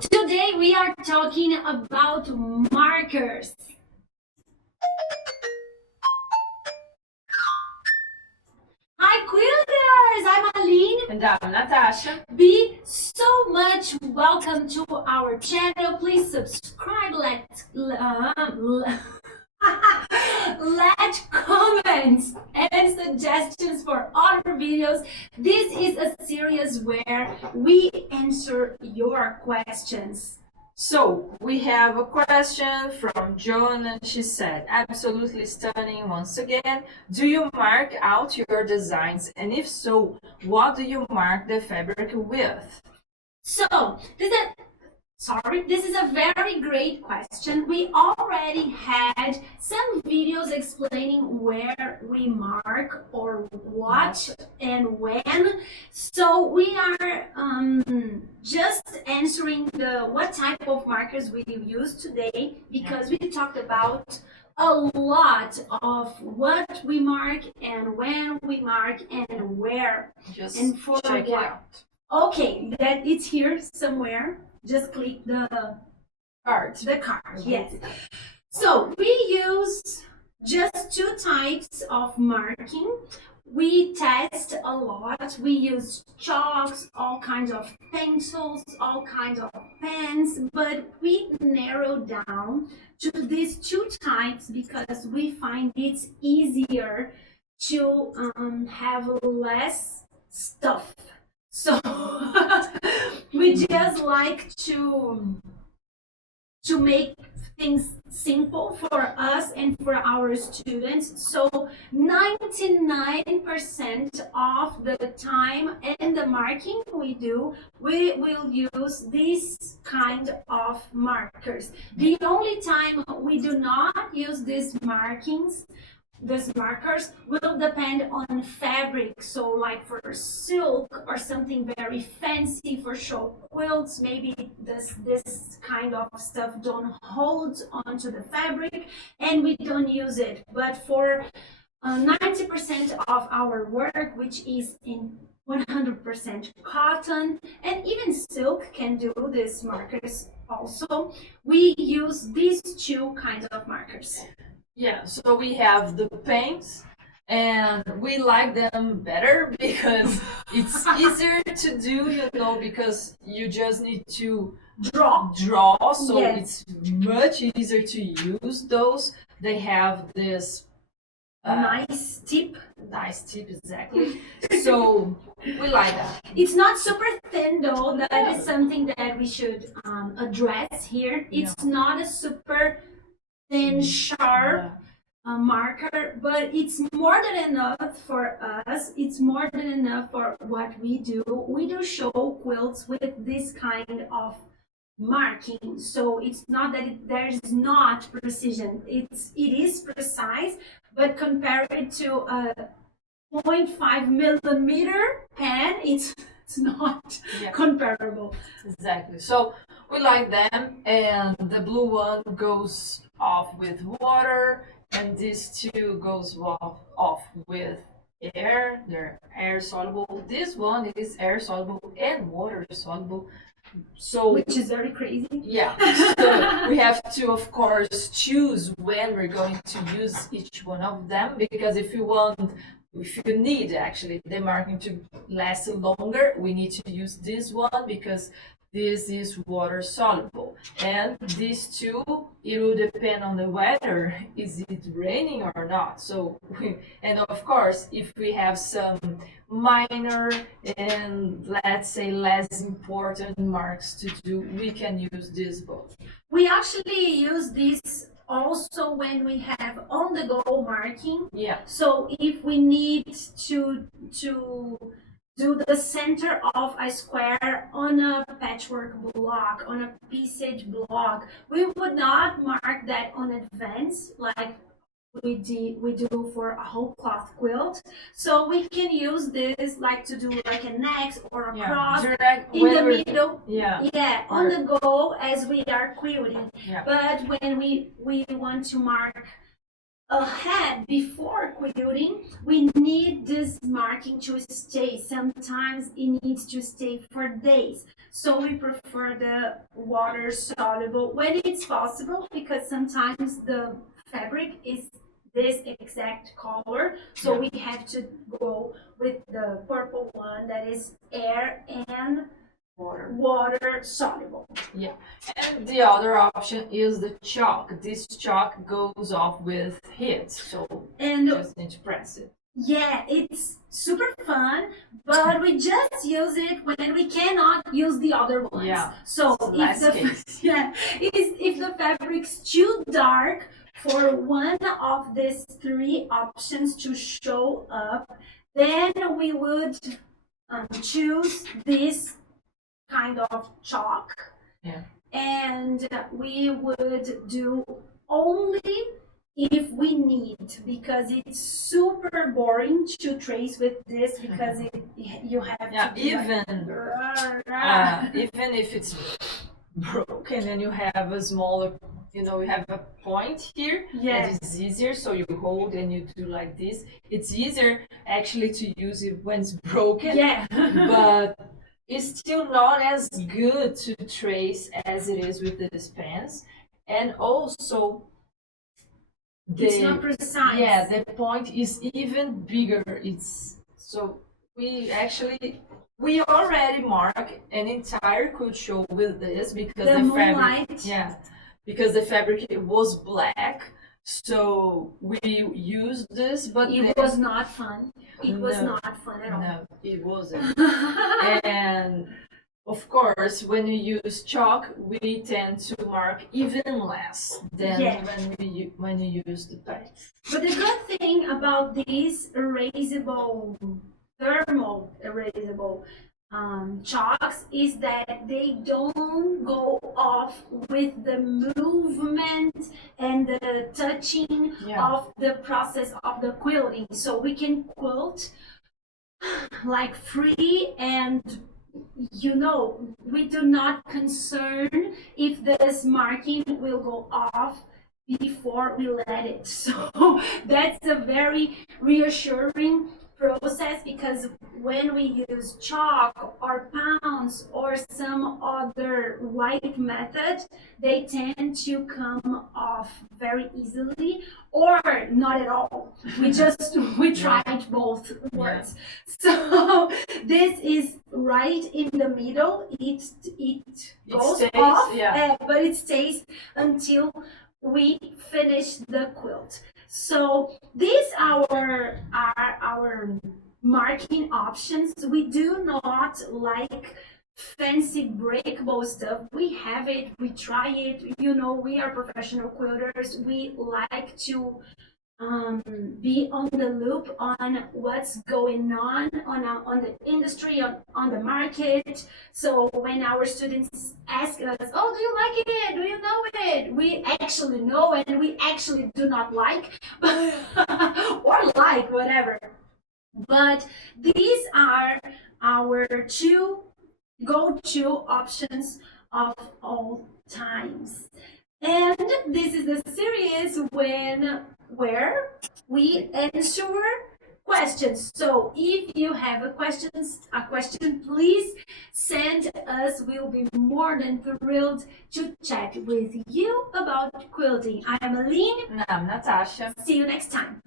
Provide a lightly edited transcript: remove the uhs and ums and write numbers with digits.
Today we are talking about markers. Hi Quilters, I'm Aline. And I'm Natasha. Be so much welcome to our channel. Please subscribe, let comments and suggestions for other videos. This is a series where we answer your questions. So we have a question from Joan, and she said, absolutely stunning once again. Do you mark out your designs? And if so, what do you mark the fabric with? So this is a very great question. We already had some videos explaining where we mark or what and when. So we are just answering what type of markers we use today, because we talked about a lot of what we mark and when we mark and where Just and for check it what. out. Okay, that it's here somewhere. Just click the card. Yes. So we use just two types of marking. We test a lot. We use chalks, all kinds of pencils, all kinds of pens, but we narrow down to these two types because we find it's easier to have less stuff. So we just like to make things simple for us and for our students. So 99% of the time and the marking we do, we will use this kind of markers. The only time we do not use these markers will depend on fabric. So like for silk or something very fancy for show quilts, maybe this kind of stuff don't hold onto the fabric and we don't use it. But for 90% of our work, which is in 100% cotton, and even silk can do these markers also, we use these two kinds of markers. Yeah, so we have the paints, and we like them better because it's easier to do, because you just need to draw. So yes, it's much easier to use those. They have this nice tip, exactly. So we like that. It's not super thin though. That is something that we should address here. It's not a super thin, sharp marker, but it's more than enough for us. It's more than enough for what we do. We do show quilts with this kind of marking, so it's not that there's not precision. It is precise, but compared to a 0.5 millimeter pen, it's not comparable. Exactly. So we like them, and the blue one goes off with water, and this two goes off with air. They're air soluble. This one is air soluble and water soluble. So which is very crazy. Yeah. So we have to, of course, choose when we're going to use each one of them, because if you need actually the marking to last longer, we need to use this one because this is water soluble. And these two, it will depend on the weather. Is it raining or not? So, and of course, if we have some minor and let's say less important marks to do, we can use this both. We actually use this also when we have on-the-go marking. Yeah. So if we need to do the center of a square on a patchwork block, on a pieced block, we would not mark that on advance like we do for a whole cloth quilt. So we can use this like to do like an X or a cross in the middle. On the go as we are quilting. But when we want to mark ahead before quilting, we need this marking to stay. Sometimes it needs to stay for days. So we prefer the water soluble when it's possible, because sometimes the fabric is this exact color. So we have to go with the purple one that is air and water soluble. Yeah, and the other option is the chalk. This chalk goes off with heat, so and just need to press it. Yeah, it's super fun, but we just use it when we cannot use the other ones. Yeah, so if if the fabric's too dark for one of these three options to show up, then we would choose this kind of chalk. Yeah. And we would do only if we need, because it's super boring to trace with this, because you have to even even if it's broken and you have a smaller, you have a point here that is easier, so you hold and you do like this. It's easier actually to use it when it's broken, but it's still not as good to trace as it is with the pens. And also it's not precise. Yeah, the point is even bigger. It's so we already mark an entire quilt show with this, because the fabric, because the fabric was black. So we used this, but it was not fun. It was not fun at all. No, it wasn't. And of course, when you use chalk, we tend to mark even less than when you use the pen. But the good thing about these erasable, thermal erasable chalks is that they don't go off with the movement and the touching of the process of the quilting. So we can quilt like free, and we do not concern if this marking will go off before we let it. So that's a very reassuring process, because when we use chalk or pounds or some other white method, they tend to come off very easily or not at all. We tried both words. So this is right in the middle. It goes off, but it stays until we finish the quilt. So these are our marking options. We do not like fancy breakable stuff. We have it, we try it. We are professional quilters. We like to be on the loop on what's going on the industry, on the market. So when our students ask us, oh, do you like it? Do you know it? We actually know, and we actually do not like, or like, whatever. But these are our two go-to options of all times. And this is the series where we answer questions. So if you have a question, please send us. We'll be more than thrilled to chat with you about quilting. I'm Aline. I'm Natasha. See you next time.